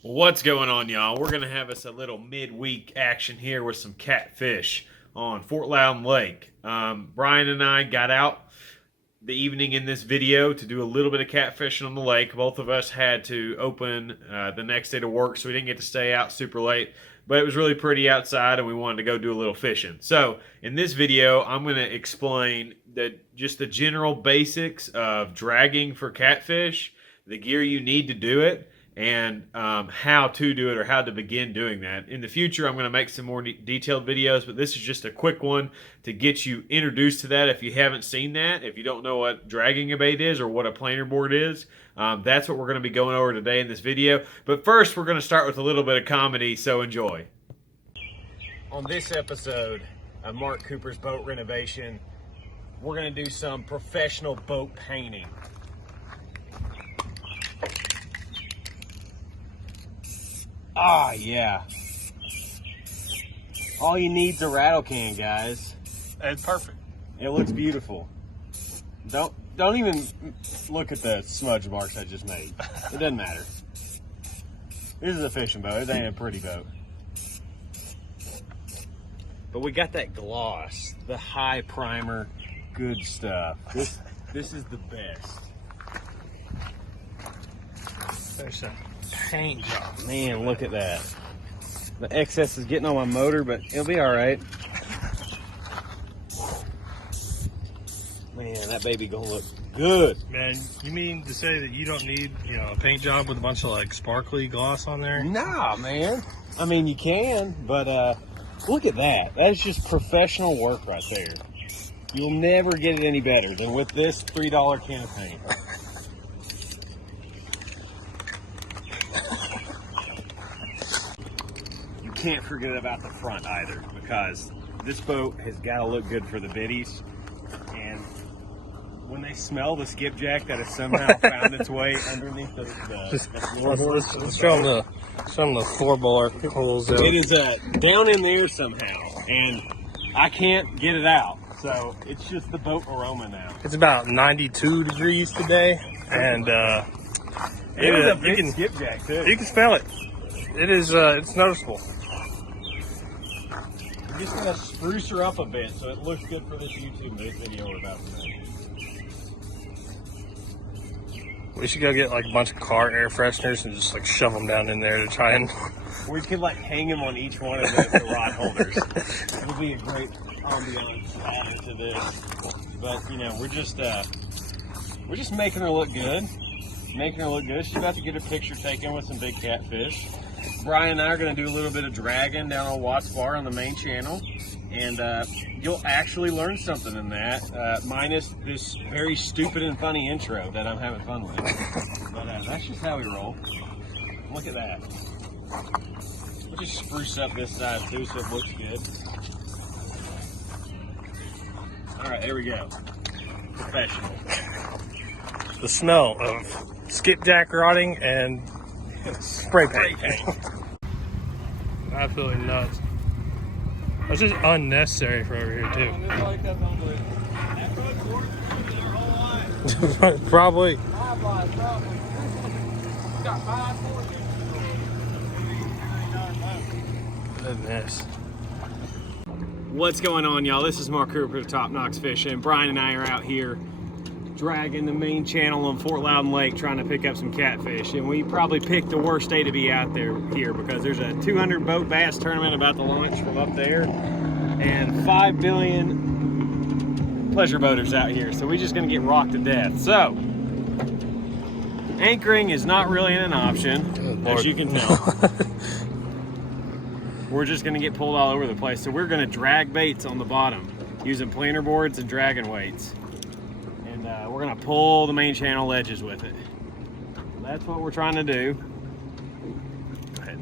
What's going on, y'all? We're going to have us a little midweek action here with some catfish on Fort Loudon Lake. Brian and I got out the evening in this video to do a little bit of catfishing on the lake. Both of us had to open the next day to work, so we didn't get to stay out super late. But it was really pretty outside, and we wanted to go do a little fishing. So in this video, I'm going to explain just the general basics of dragging for catfish, the gear you need to do it, and how to do it or how to begin doing that. In the future, I'm going to make some more detailed videos, but this is just a quick one to get you introduced to that if you haven't seen that. If you don't know what dragging a bait is or what a planar board is, that's what we're going to be going over today in this video. But first, we're going to start with a little bit of comedy, so enjoy. On this episode of Mark Cooper's Boat Renovation, we're going to do some professional boat painting. Ah, yeah. All you need's a rattle can, guys. It's perfect. It looks beautiful. Don't even look at the smudge marks I just made. It doesn't matter. This is a fishing boat. It ain't a pretty boat. But we got that gloss, the high primer, good stuff. This is the best. There's a paint job. Man, look at that. The excess is getting on my motor, but it'll be all right. Man, that baby gonna look good. Man, you mean to say that you don't need, a paint job with a bunch of like sparkly gloss on there? Nah, man. I mean, you can, but look at that. That's just professional work right there. You'll never get it any better than with this $3 can of paint. You can't forget about the front either, because this boat has got to look good for the biddies. And when they smell the skipjack that has somehow found its way underneath the floorboards, Let's show them the floorboard holes. it is down in there somehow, and I can't get it out. So it's just the boat aroma now. It's about 92 degrees today, and It is a big skipjack too. you can smell it. It is. It's noticeable. We're just gonna spruce her up a bit so it looks good for this YouTube video we're about to make. We should go get like a bunch of car air fresheners and just like shove them down in there to try and. We could like hang them on each one of the rod holders. It'll be a great ambiance added to this. But we're just making her look good. Making her look good. She's about to get a picture taken with some big catfish. Brian and I are going to do a little bit of dragging down on Watts Bar on the main channel, and you'll actually learn something in that, minus this very stupid and funny intro that I'm having fun with. But that's just how we roll. Look at that. We'll just spruce up this side too so it looks good. All right, there we go. Professional. The smell of skipjack rotting and spray paint. Absolutely nuts. That's just unnecessary for over here too. Probably. Goodness. What's going on, y'all? This is Mark Cooper of Top Knox Fishing. Brian and I are out here dragging the main channel on Fort Loudon Lake trying to pick up some catfish, and we probably picked the worst day to be out there here because there's a 200 boat bass tournament about to launch from up there and 5 billion pleasure boaters out here, so we're just gonna get rocked to death. So anchoring is not really an option, as you can tell. We're just gonna get pulled all over the place, so we're gonna drag baits on the bottom using planar boards and dragging weights. We're gonna pull the main channel edges with it. That's what we're trying to do. Go ahead.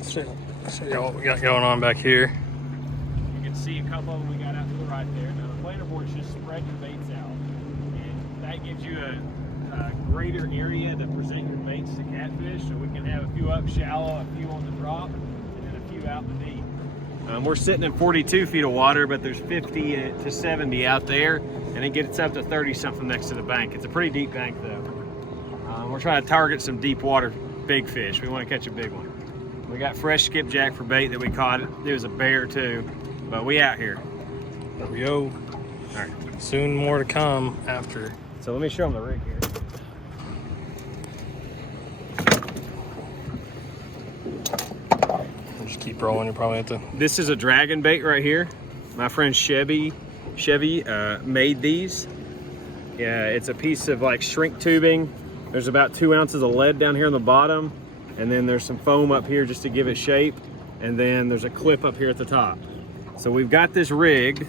See what we got going on back here. You can see a couple of them we got out to the right there. Now the planar boards just spread your baits out, and that gives you a greater area to present your baits to catfish. So we can have a few up shallow, a few on the drop, and then a few out in the deep. We're sitting in 42 feet of water, but there's 50 to 70 out there, and it gets up to 30 something next to the bank. It's a pretty deep bank though. We're trying to target some deep water big fish. We want to catch a big one. We got fresh skipjack for bait that we caught. There was a bear too, but we out here. There we go. All right. Soon more to come after. So let me show them the rig here. Just keep rolling. You probably have to. This is a dragon bait right here. My friend Chevy made these. Yeah, it's a piece of like shrink tubing. There's about 2 ounces of lead down here on the bottom, and then there's some foam up here just to give it shape, and then there's a clip up here at the top. So we've got this rig,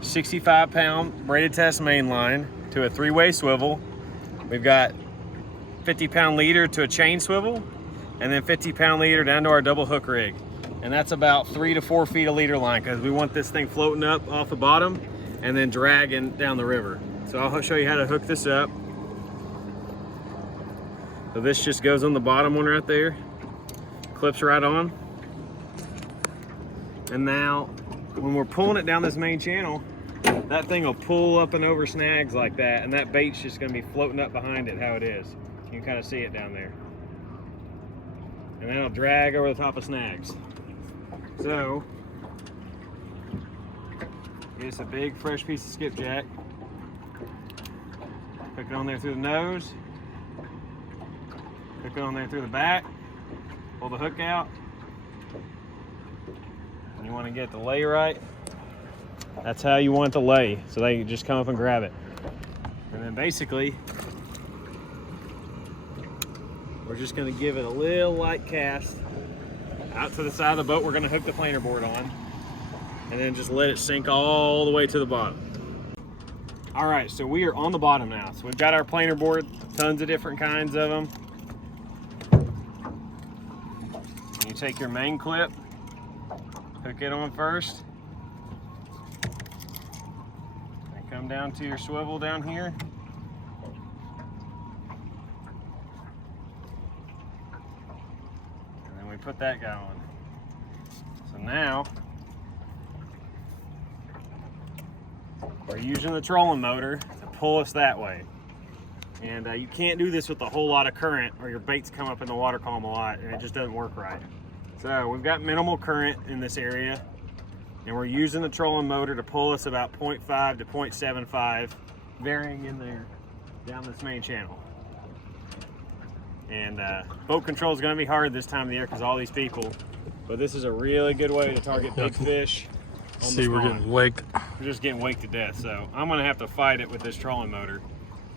65-pound braided test main line to a 3-way swivel. We've got 50-pound leader to a chain swivel, and then 50-pound leader down to our double hook rig. And that's about 3 to 4 feet of leader line because we want this thing floating up off the bottom and then dragging down the river. So I'll show you how to hook this up. So this just goes on the bottom one right there, clips right on. And now when we're pulling it down this main channel, that thing will pull up and over snags like that, and that bait's just gonna be floating up behind it how it is. You can kind of see it down there. And then it'll drag over the top of snags. So, it's a big fresh piece of skipjack. Hook it on there through the nose. Hook it on there through the back. Pull the hook out. And you want to get the lay right. That's how you want the lay, so they can just come up and grab it. And then basically, we're just going to give it a little light cast out to the side of the boat. We're going to hook the planer board on, and then just let it sink all the way to the bottom. All right, so we are on the bottom now. So we've got our planer board, tons of different kinds of them. You take your main clip, hook it on first, and come down to your swivel down here. And then we put that guy on. So now, we're using the trolling motor to pull us that way. And you can't do this with a whole lot of current or your baits come up in the water column a lot and it just doesn't work right. So we've got minimal current in this area, and we're using the trolling motor to pull us about 0.5 to 0.75, varying in there down this main channel. And boat control is going to be hard this time of the year because all these people, but this is a really good way to target big fish. See, we're getting waked. We're just getting waked to death, so I'm going to have to fight it with this trolling motor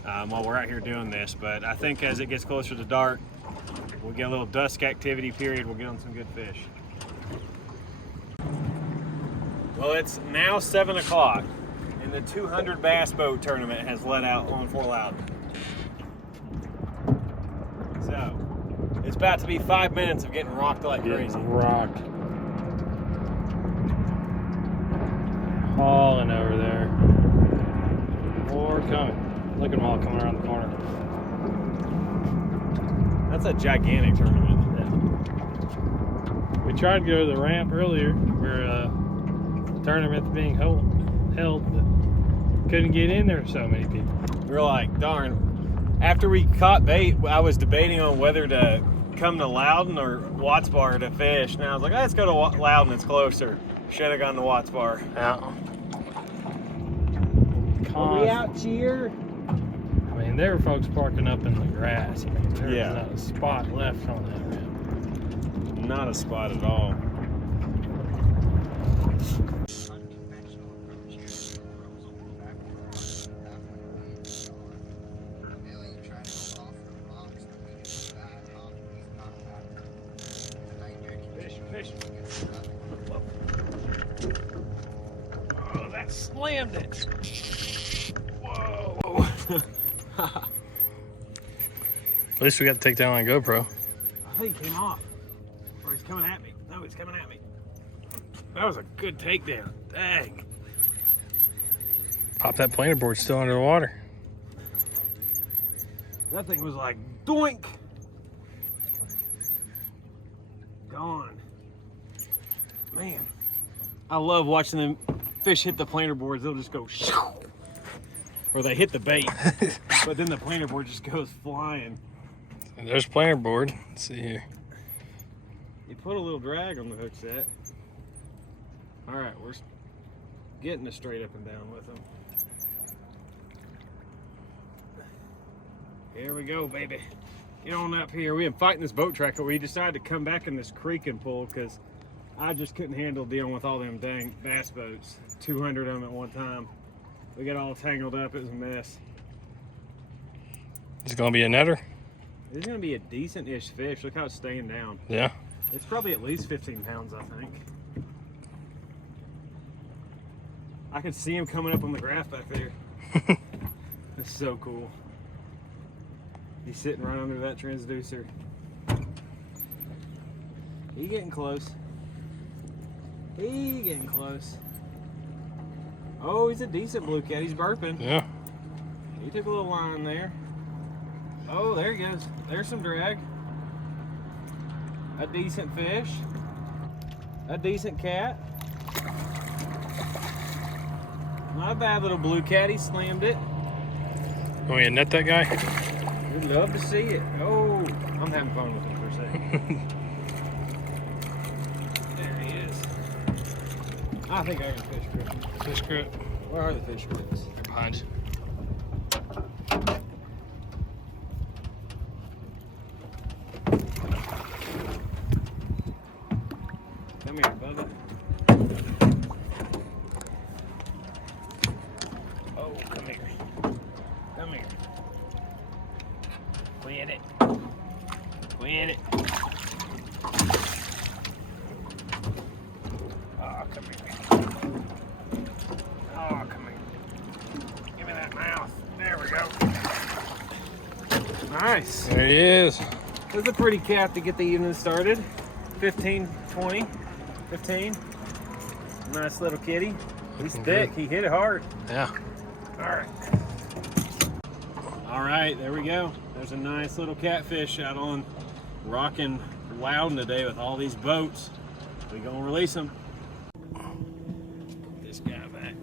while we're out here doing this. But I think as it gets closer to dark, we'll get a little dusk activity period, we'll get on some good fish. Well, it's now 7 o'clock, and the 200 bass boat tournament has let out on Fort Loudon. So, it's about to be 5 minutes of getting rocked like crazy. Rocked. Hauling over there. More coming. Look at them all coming around the corner. That's a gigantic tournament. Yeah. We tried to go to the ramp earlier where the tournament's being held, but couldn't get in there, so many people. We were like, darn. After we caught bait, I was debating on whether to come to Loudon or Watts Bar to fish. And I was like, let's go to Loudon, it's closer. Should have gone to Watts Bar. Yeah. Are we out here? I mean, there were folks parking up in the grass. I mean, there was not a spot left on that ramp. Not a spot at all. Fish. Oh, that slammed it. Whoa. At least we got to take down on GoPro. I think he came off. Or he's coming at me. No, he's coming at me. That was a good takedown. Dang. Pop that planer board still under the water. That thing was like doink. Gone. Man. I love watching them fish hit the planer boards. They'll just go shoo. Or they hit the bait. But then the planer board just goes flying. And there's planar board. Let's see here. You put a little drag on the hook set. All right, we're getting a straight up and down with them. Here we go, baby. Get on up here. We've been fighting this boat track, but we decided to come back in this creek and pull because I just couldn't handle dealing with all them dang bass boats. 200 of them at one time. We got all tangled up. It was a mess. It's gonna be a netter. This is gonna be a decent-ish fish. Look how it's staying down. Yeah. It's probably at least 15 pounds, I think. I can see him coming up on the graph back there. That's so cool. He's sitting right under that transducer. He getting close. He getting close. Oh, he's a decent blue cat. He's burping. Yeah. He took a little line there. Oh, there he goes. There's some drag. A decent fish. A decent cat. Not a bad little blue cat. He slammed it. Want me to net that guy? We'd love to see it. Oh, I'm having fun with him for a second. There he is. I think I got a fish grip. Fish grip. Where are the fish grips? They're behind you. Come here, Bubba. Oh, come here. Come here. Quit it. Quit it. Oh, come here. Oh, come here. Give me that mouth. There we go. Nice. There he is. That's a pretty cat to get the evening started. 15, 20, 15. Nice little kitty. He's thick. He hit it hard. Yeah. All right. All right, there we go. There's a nice little catfish out on Rockin' Loudon today with all these boats. We gonna release them. Put this guy back.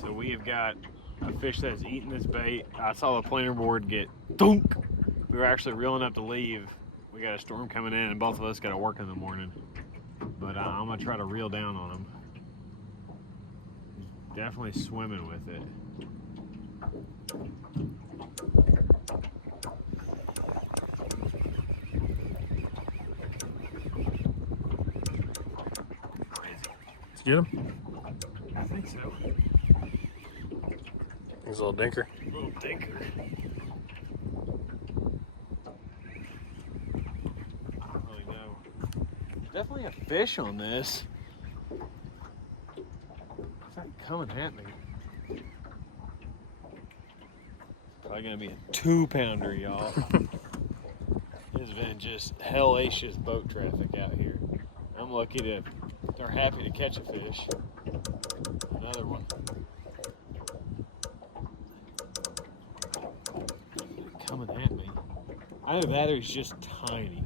So we have got a fish that's eating this bait. I saw the planer board get thunk. We were actually reeling up to leave. We got a storm coming in and both of us got to work in the morning. But I'm gonna try to reel down on him. He's definitely swimming with it. Let's get him. I think so. He's a little dinker. Little dinker. I don't really know. Definitely a fish on this. It's not coming at me. Probably gonna be a 2-pounder, y'all. It's been just hellacious boat traffic out here. I'm lucky to, or happy to catch a fish. Another one. Coming at me. Either that or he's just tiny.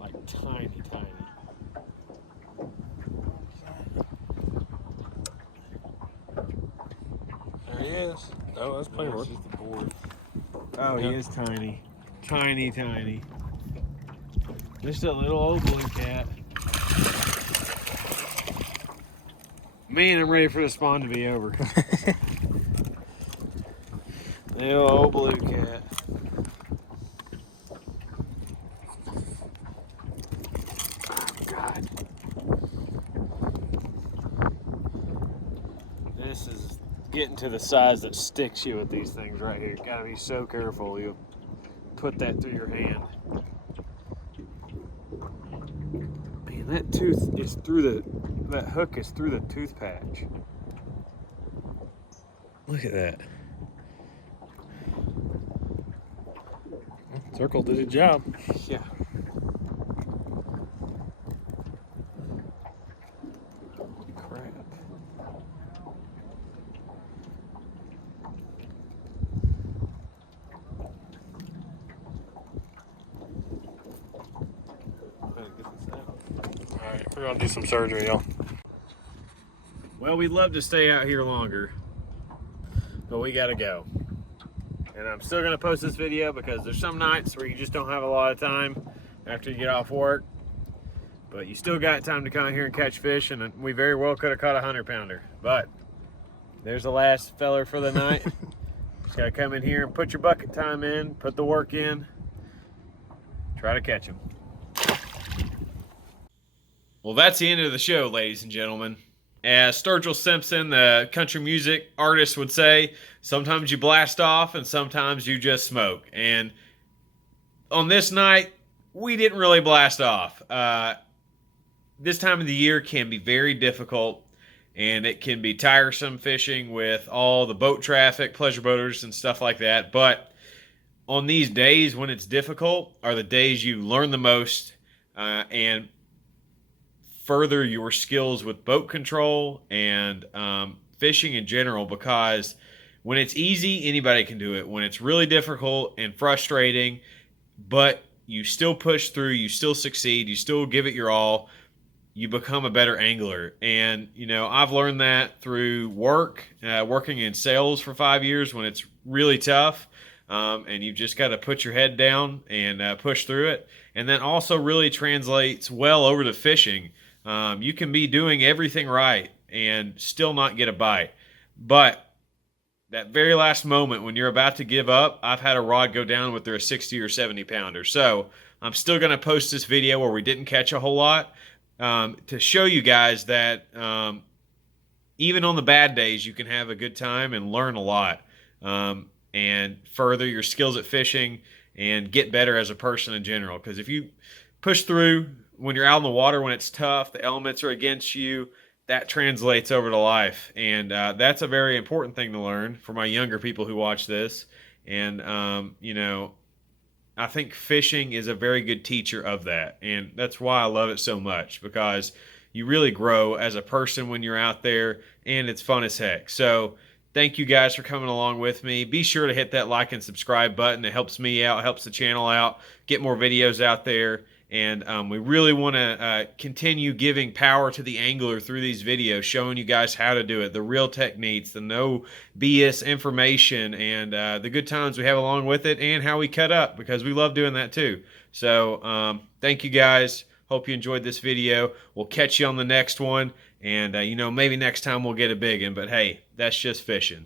Like tiny, tiny. There he is. Oh, that's planar board. Just the board. Oh, Yep. he is tiny. Tiny, tiny. Just a little old blue cat. Man, I'm ready for the spawn to be over. Little old blue cat. Oh, God. This is getting to the size that sticks you with these things right here. Gotta be so careful. You put that through your hand. Man, that tooth is through that hook is through the tooth patch. Look at that. Circle did its job. Yeah. Crap. Alright, we're gonna do some surgery, y'all. Well, we'd love to stay out here longer, but we gotta go. And I'm still gonna post this video because there's some nights where you just don't have a lot of time after you get off work. But you still got time to come out here and catch fish, and we very well could have caught a 100-pounder. But there's the last feller for the night. Just gotta come in here and put your bucket time in, put the work in, try to catch him. Well, that's the end of the show, ladies and gentlemen. As Sturgill Simpson, the country music artist, would say, sometimes you blast off and sometimes you just smoke. And on this night, we didn't really blast off. This time of the year can be very difficult, and it can be tiresome fishing with all the boat traffic, pleasure boaters, and stuff like that. But on these days when it's difficult are the days you learn the most and further your skills with boat control and fishing in general, because when it's easy, anybody can do it. When it's really difficult and frustrating, but you still push through, you still succeed, you still give it your all, you become a better angler. And, you know, I've learned that through work, working in sales for 5 years when it's really tough. And you've just got to put your head down and push through it. And then also really translates well over to fishing. You can be doing everything right and still not get a bite. But that very last moment when you're about to give up, I've had a rod go down with their 60 or 70 pounder. So I'm still going to post this video where we didn't catch a whole lot to show you guys that even on the bad days, you can have a good time and learn a lot and further your skills at fishing and get better as a person in general. Because if you push through when you're out in the water, when it's tough, the elements are against you, that translates over to life. And that's a very important thing to learn for my younger people who watch this. And, you know, I think fishing is a very good teacher of that. And that's why I love it so much, because you really grow as a person when you're out there, and it's fun as heck. So thank you guys for coming along with me. Be sure to hit that like and subscribe button. It helps me out, helps the channel out, get more videos out there. And we really want to continue giving power to the angler through these videos, showing you guys how to do it, the real techniques, the no BS information, and the good times we have along with it, and how we cut up, because we love doing that too. So thank you guys. Hope you enjoyed this video. We'll catch you on the next one. And, you know, maybe next time we'll get a big one. But, hey, that's just fishing.